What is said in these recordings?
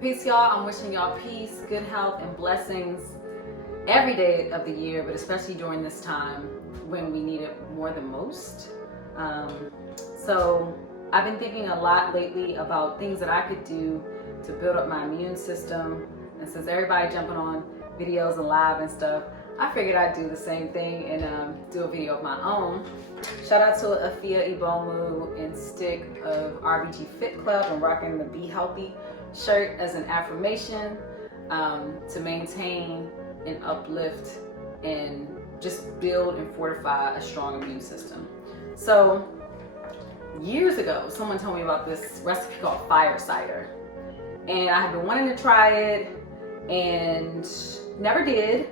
Peace, y'all. I'm wishing y'all peace, good health, and blessings every day of the year, but especially during this time when we need it more than most. So I've been thinking a lot lately about things that I could do to build up my immune system. And since everybody jumping on videos and live and stuff, I figured I'd do the same thing and do a video of my own. Shout out to Afia Ibomu and Stick of RBG Fit Club. I'm rocking the Be Healthy shirt as an affirmation to maintain and uplift and just build and fortify a strong immune system. So years ago, someone told me about this recipe called Fire Cider, and I had been wanting to try it and never did,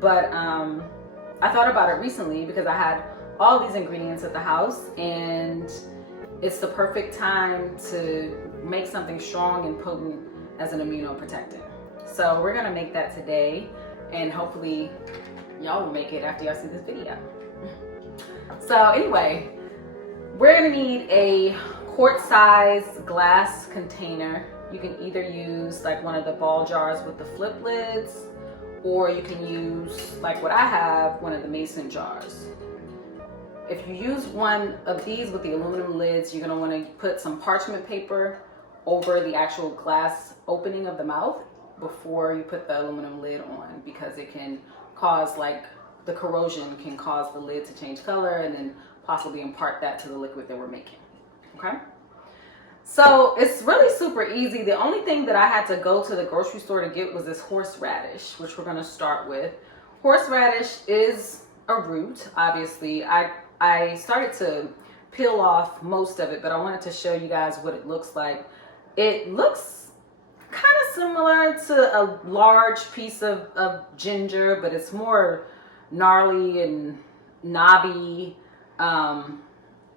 but I thought about it recently because I had all these ingredients at the house and it's the perfect time to make something strong and potent as an immunoprotectant. So we're gonna make that today, and hopefully y'all will make it after y'all see this video. So anyway, we're gonna need a quart-size glass container. You can either use like one of the ball jars with the flip lids, or you can use, like what I have, one of the mason jars. If you use one of these with the aluminum lids, you're gonna wanna put some parchment paper over the actual glass opening of the mouth before you put the aluminum lid on, because it can cause, like, the corrosion can cause the lid to change color and then possibly impart that to the liquid that we're making, okay? So it's really super easy. The only thing that I had to go to the grocery store to get was this horseradish, which we're gonna start with. Horseradish is a root, obviously. I started to peel off most of it, but I wanted to show you guys what it looks like. It looks kind of similar to a large piece of ginger, but it's more gnarly and knobby.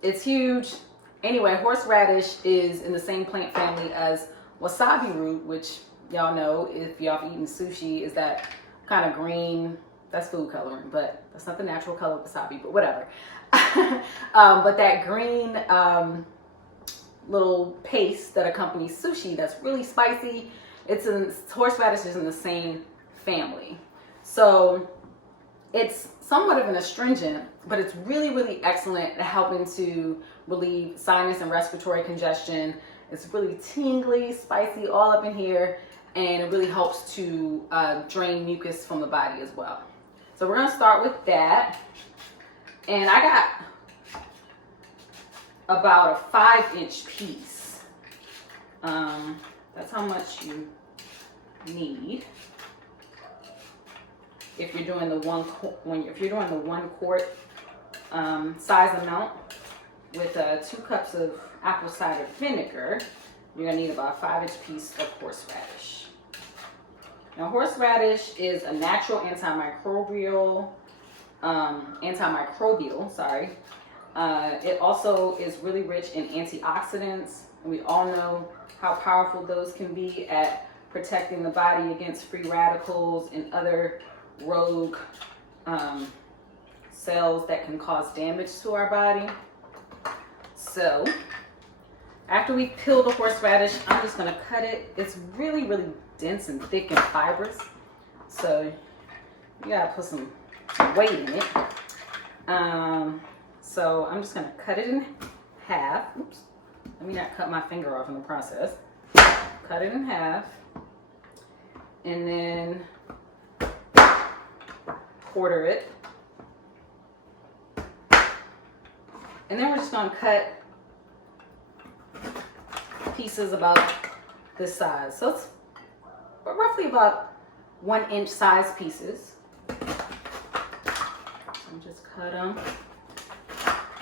It's huge. Anyway, horseradish is in the same plant family as wasabi root, which y'all know if y'all have eaten sushi, is that kind of green. That's food coloring, but that's not the natural color of wasabi, but whatever. But that green little paste that accompanies sushi that's really spicy, horseradish is in the same family. So it's somewhat of an astringent, but it's really, really excellent at helping to relieve sinus and respiratory congestion. It's really tingly, spicy, all up in here, and it really helps to drain mucus from the body as well. So we're gonna start with that. And I got about a 5-inch piece. That's how much you need if you're doing the one quart size amount with 2 cups of apple cider vinegar. You're gonna need about a 5-inch piece of horseradish. Now, horseradish is a natural antimicrobial. It also is really rich in antioxidants, and we all know how powerful those can be at protecting the body against free radicals and other rogue cells that can cause damage to our body. So after we peel the horseradish, I'm just gonna cut it. It's really, really dense and thick and fibrous, so you gotta put some weight in it. So I'm just gonna cut it in half. Oops, let me not cut my finger off in the process. Cut it in half, and then quarter it. And then we're just gonna cut pieces about this size. So it's roughly about 1-inch size pieces. Just cut them.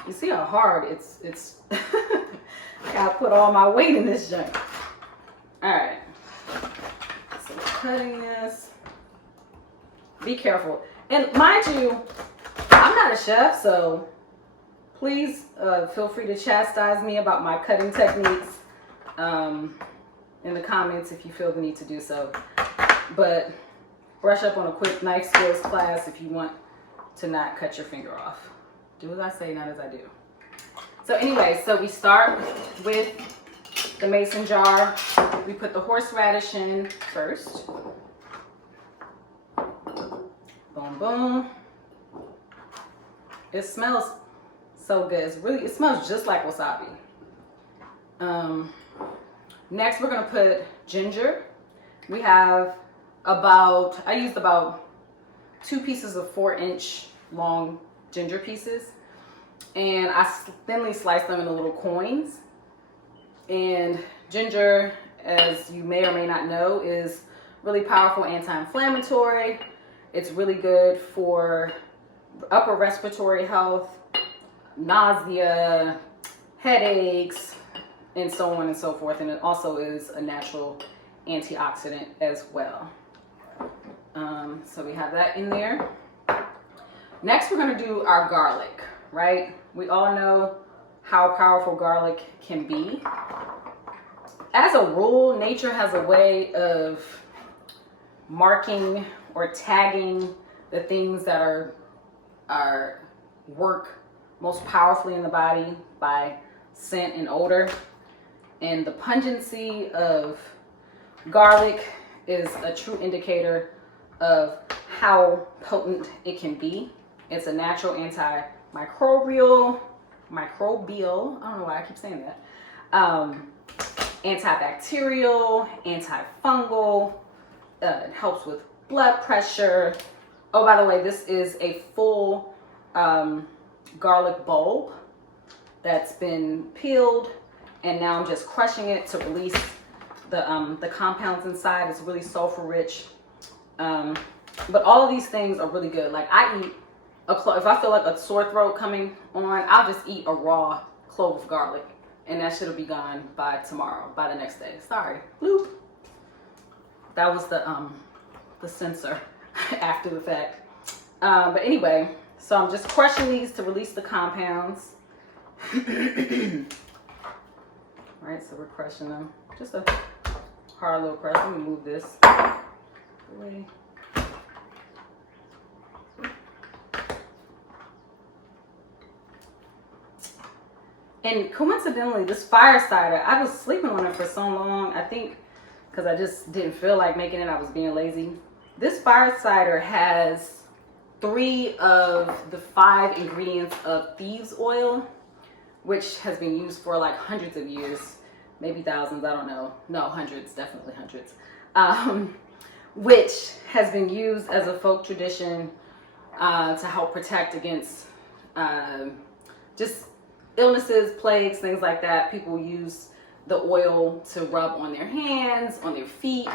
You see how hard it's I gotta put all my weight in this junk. All right, so cutting this, be careful. And mind you, I'm not a chef, so please feel free to chastise me about my cutting techniques in the comments if you feel the need to do so. But brush up on a quick knife skills class if you want to not cut your finger off. Do as I say, not as I do. So anyway, so we start with the mason jar. We put the horseradish in first. Boom, boom. It smells so good. It smells just like wasabi. Next, we're gonna put ginger. We have I used about 2 pieces of 4-inch long ginger pieces, and I thinly sliced them into little coins. And ginger, as you may or may not know, is really powerful anti-inflammatory. It's really good for upper respiratory health, nausea, headaches, and so on and so forth. And it also is a natural antioxidant as well. So we have that in there. Next, we're going to do our garlic, right? We all know how powerful garlic can be. As a rule, nature has a way of marking or tagging the things that work most powerfully in the body by scent and odor. And the pungency of garlic is a true indicator of how potent it can be. It's a natural antimicrobial, I don't know why I keep saying that, antibacterial, antifungal, it helps with blood pressure. Oh, by the way, this is a full garlic bulb that's been peeled, and now I'm just crushing it to release the compounds inside. It's really sulfur rich. But all of these things are really good. Like I eat if I feel like a sore throat coming on, I'll just eat a raw clove of garlic, and that shit'll be gone by tomorrow, by the next day. Sorry, bloop. That was the sensor after the fact. But anyway, so I'm just crushing these to release the compounds. All right, so we're crushing them. Just a hard little crush. Let me move this away. And coincidentally, this fire cider, I was sleeping on it for so long, I think because I just didn't feel like making it, I was being lazy. This fire cider has 3 of the 5 ingredients of thieves oil, which has been used for like hundreds of years, maybe thousands, I don't know. No, hundreds, definitely hundreds. Which has been used as a folk tradition to help protect against just illnesses, plagues, things like that. People use the oil to rub on their hands, on their feet,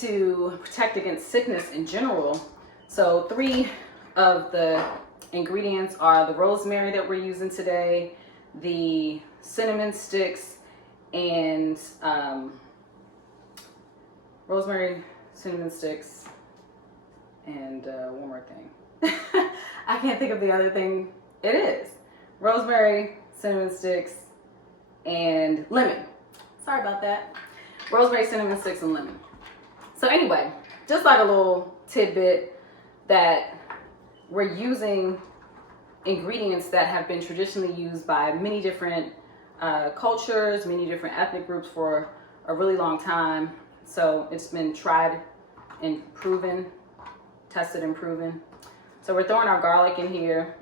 to protect against sickness in general. So 3 of the ingredients are the rosemary that we're using today, the cinnamon sticks, and rosemary, cinnamon sticks, and one more thing. I can't think of the other thing. It is rosemary, cinnamon sticks, and lemon. Sorry about that. Rosemary, cinnamon sticks, and lemon. So anyway, just like a little tidbit that we're using ingredients that have been traditionally used by many different cultures, many different ethnic groups for a really long time. So it's been tried and proven, tested and proven. So we're throwing our garlic in here.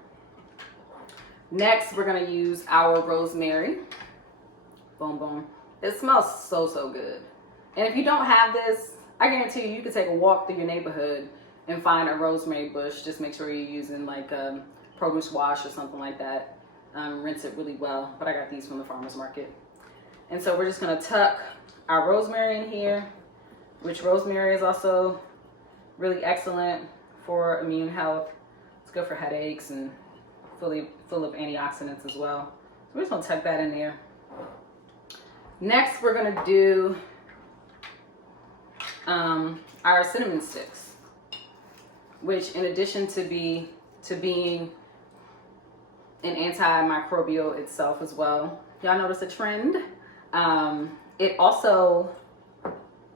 Next, we're gonna use our rosemary. Boom, boom. It smells so, so good. And if you don't have this, I guarantee you could take a walk through your neighborhood and find a rosemary bush. Just make sure you're using like a produce wash or something like that. Rinse it really well, but I got these from the farmer's market. And so we're just gonna tuck our rosemary in here, which rosemary is also really excellent for immune health. It's good for headaches and full of antioxidants as well. So we're just gonna tuck that in there. Next, we're gonna do our cinnamon sticks, which in addition to being an antimicrobial itself as well. Y'all notice a trend? It also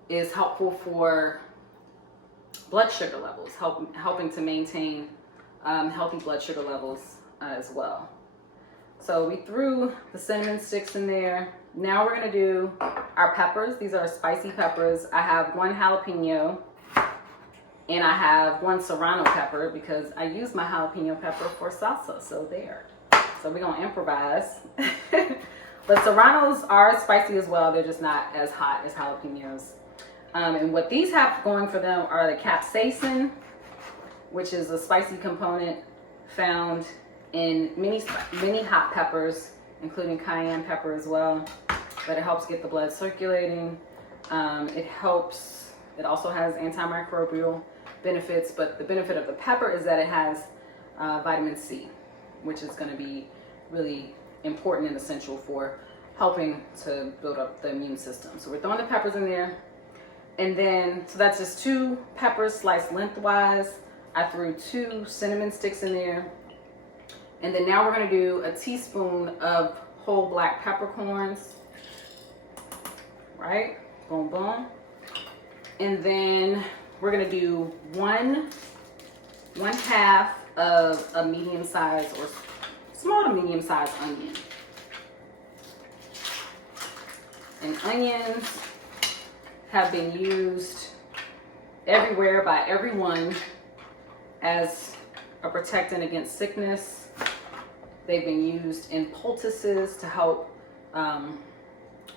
is helpful for blood sugar levels, helping to maintain healthy blood sugar levels as well. So we threw the cinnamon sticks in there. now we're gonna do our peppers. These are spicy peppers. I have one jalapeno and I have one serrano pepper because I use my jalapeno pepper for salsa, so there. So we're gonna improvise. But serranos are spicy as well. They're just not as hot as jalapenos. And what these have going for them are the capsaicin, which is a spicy component found in many hot peppers, including cayenne pepper as well. But it helps get the blood circulating. It also has antimicrobial benefits, but the benefit of the pepper is that it has vitamin C, which is going to be really important and essential for helping to build up the immune system. So we're throwing the peppers in there. And then, so that's just 2 peppers sliced lengthwise. I threw 2 cinnamon sticks in there. And then now we're going to do a teaspoon of whole black peppercorns. Right? Boom, boom. And then we're going to do one half of a medium-sized or small to medium-sized onion. And onions have been used everywhere by everyone as a protectant against sickness. They've been used in poultices to help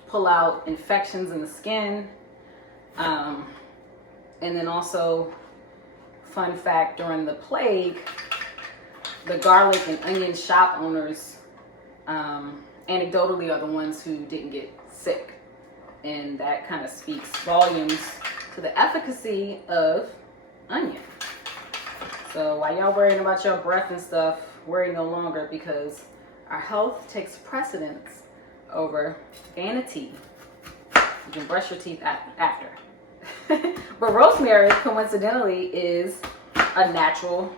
pull out infections in the skin. And then also, fun fact, during the plague, the garlic and onion shop owners anecdotally are the ones who didn't get sick. And that kind of speaks volumes to the efficacy of onion. So while y'all worrying about your breath and stuff, worry no longer, because our health takes precedence over vanity. You can brush your teeth after. But rosemary, coincidentally, is a natural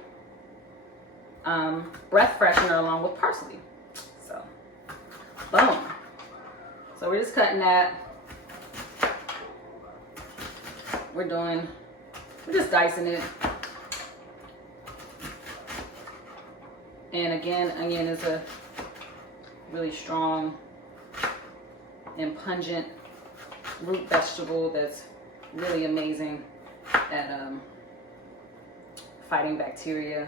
breath freshener along with parsley. So, boom. So we're just cutting that. We're just dicing it. And again, onion is a really strong and pungent root vegetable that's really amazing at fighting bacteria,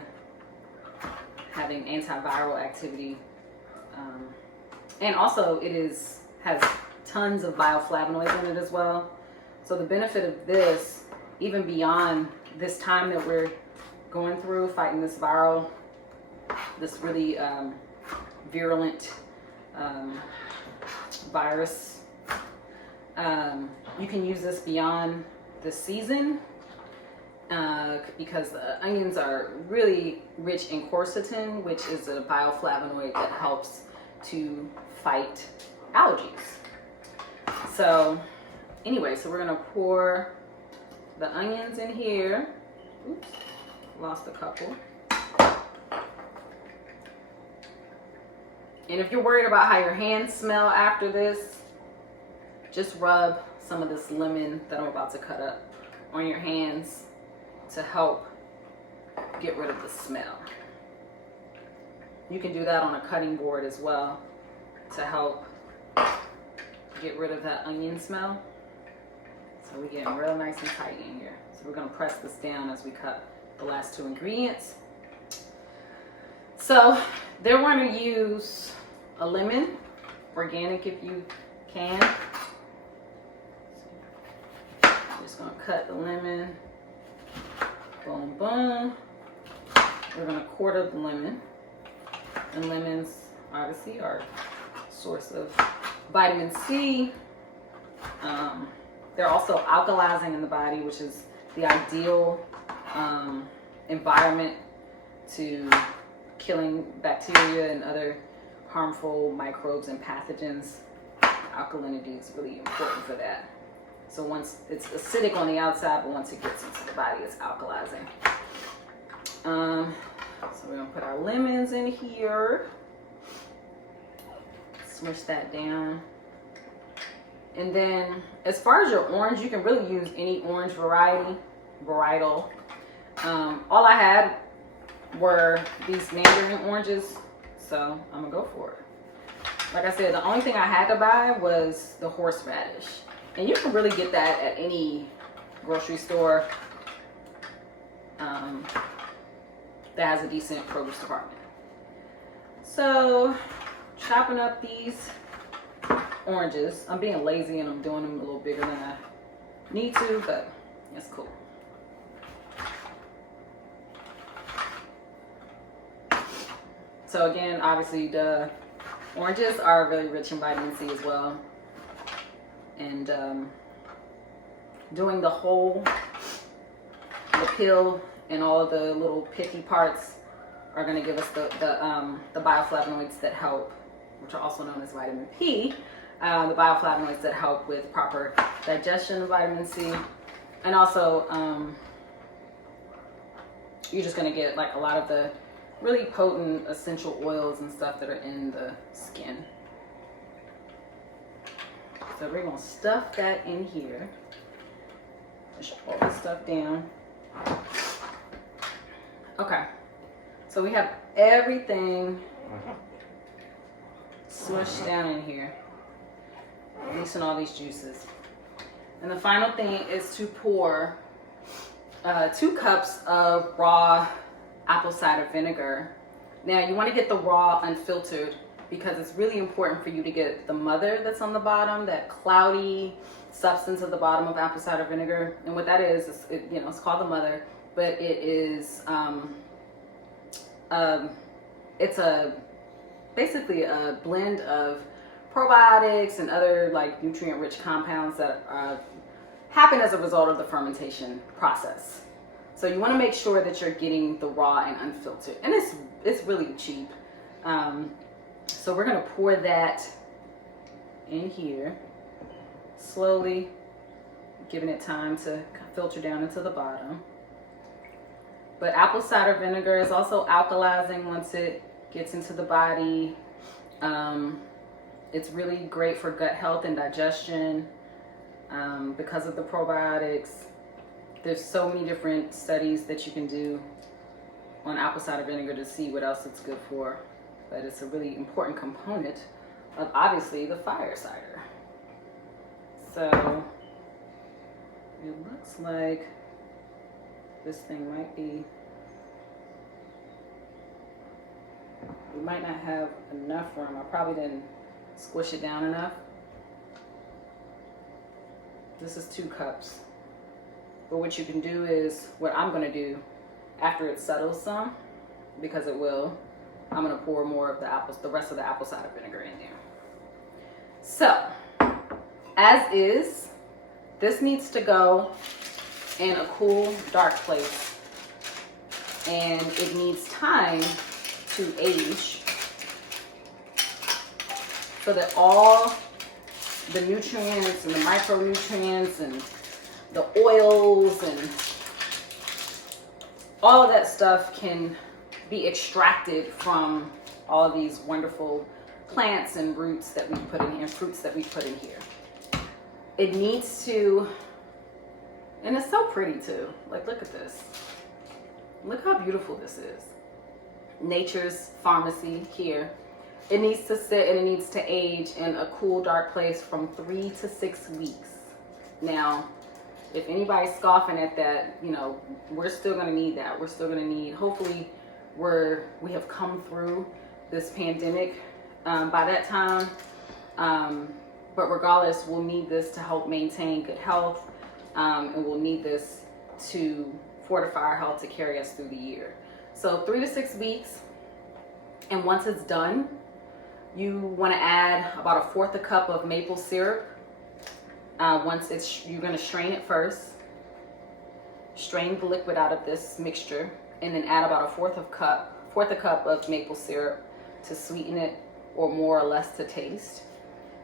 having antiviral activity, and also it has tons of bioflavonoids in it as well. So the benefit of this, even beyond this time that we're going through fighting this really virulent virus, you can use this beyond the season because the onions are really rich in quercetin, which is a bioflavonoid that helps to fight allergies. So anyway, so we're gonna pour the onions in here. Oops, lost a couple. And if you're worried about how your hands smell after this, just rub some of this lemon that I'm about to cut up on your hands to help get rid of the smell. You can do that on a cutting board as well to help get rid of that onion smell. So we're getting real nice and tight in here. So we're gonna press this down as we cut the last 2 ingredients. So then we're gonna use a lemon, organic if you can. I'm just gonna cut the lemon, boom, boom. We're gonna quarter the lemon. And lemons obviously are a source of vitamin C. They're also alkalizing in the body, which is the ideal environment to killing bacteria and other harmful microbes and pathogens. Alkalinity is really important for that. So once it's acidic on the outside, but once it gets into the body, it's alkalizing. So we're gonna put our lemons in here. Smush that down. And then as far as your orange, you can really use any orange varietal. All I had were these mandarin oranges, so I'm gonna go for it. like I said, the only thing I had to buy was the horseradish. And you can really get that at any grocery store that has a decent produce department. So, chopping up these oranges. I'm being lazy and I'm doing them a little bigger than I need to, but it's cool. So again, obviously the oranges are really rich in vitamin C as well. And doing the whole, the peel and all of the little picky parts are going to give us the bioflavonoids that help, which are also known as vitamin P, the bioflavonoids that help with proper digestion of vitamin C. And also, you're just going to get like a lot of the really potent essential oils and stuff that are in the skin. So we're going to stuff that in here. Push all this stuff down. Okay. So we have everything smushed down in here, releasing all these juices. And the final thing is to pour 2 cups of raw apple cider vinegar. Now you want to get the raw unfiltered because it's really important for you to get the mother that's on the bottom, that cloudy substance at the bottom of apple cider vinegar. And what that is, it's called the mother, but it is it's basically a blend of probiotics and other like nutrient-rich compounds that happen as a result of the fermentation process. So you want to make sure that you're getting the raw and unfiltered, and it's really cheap. So we're going to pour that in here, slowly giving it time to filter down into the bottom. But apple cider vinegar is also alkalizing once it gets into the body. It's really great for gut health and digestion because of the probiotics. There's so many different studies that you can do on apple cider vinegar to see what else it's good for. But it's a really important component of obviously the fire cider. So it looks like this thing might be, we might not have enough room. I probably didn't squish it down enough. This is 2 cups. But what you can do is, what I'm going to do after it settles some, because it will, I'm going to pour more of the rest of the apple cider vinegar in there. So, as is, this needs to go in a cool, dark place. And it needs time to age so that all the nutrients and the micronutrients and the oils and all of that stuff can be extracted from all of these wonderful plants and roots that we put in here, fruits that we put in here. It needs to, and it's so pretty too. Like, look at this. Look how beautiful this is. Nature's Pharmacy here. It needs to sit and it needs to age in a cool, dark place from 3 to 6 weeks. Now, if anybody's scoffing at that, we're still going to need that. We're still going to need, hopefully, we have come through this pandemic by that time. But regardless, we'll need this to help maintain good health. And we'll need this to fortify our health to carry us through the year. So 3 to 6 weeks. And once it's done, you want to add about 1/4 cup of maple syrup. You're going to strain it first. Strain the liquid out of this mixture, and then add about 1/4 cup of maple syrup to sweeten it, or more or less to taste.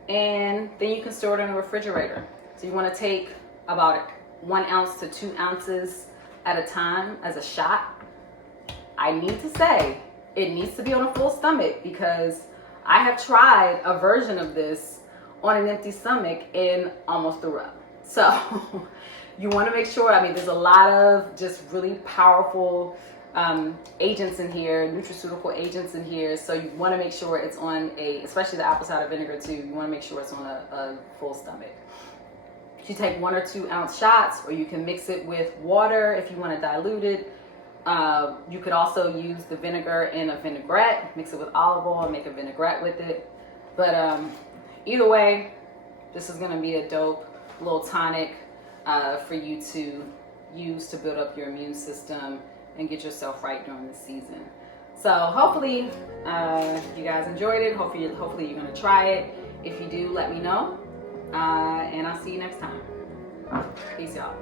And then you can store it in the refrigerator. So you want to take about 1 ounce to 2 ounces at a time as a shot. I need to say, it needs to be on a full stomach, because I have tried a version of this on an empty stomach and almost threw up. So you want to make sure, there's a lot of just really powerful agents in here, nutraceutical agents in here. So you want to make sure it's on especially the apple cider vinegar too, you want to make sure it's on a full stomach. You take 1 or 2 ounce shots, or you can mix it with water if you want to dilute it. You could also use the vinegar in a vinaigrette, mix it with olive oil and make a vinaigrette with it. But either way, this is going to be a dope little tonic for you to use to build up your immune system and get yourself right during the season. So hopefully you guys enjoyed it. Hopefully you're going to try it. If you do, let me know. And I'll see you next time. Peace, y'all.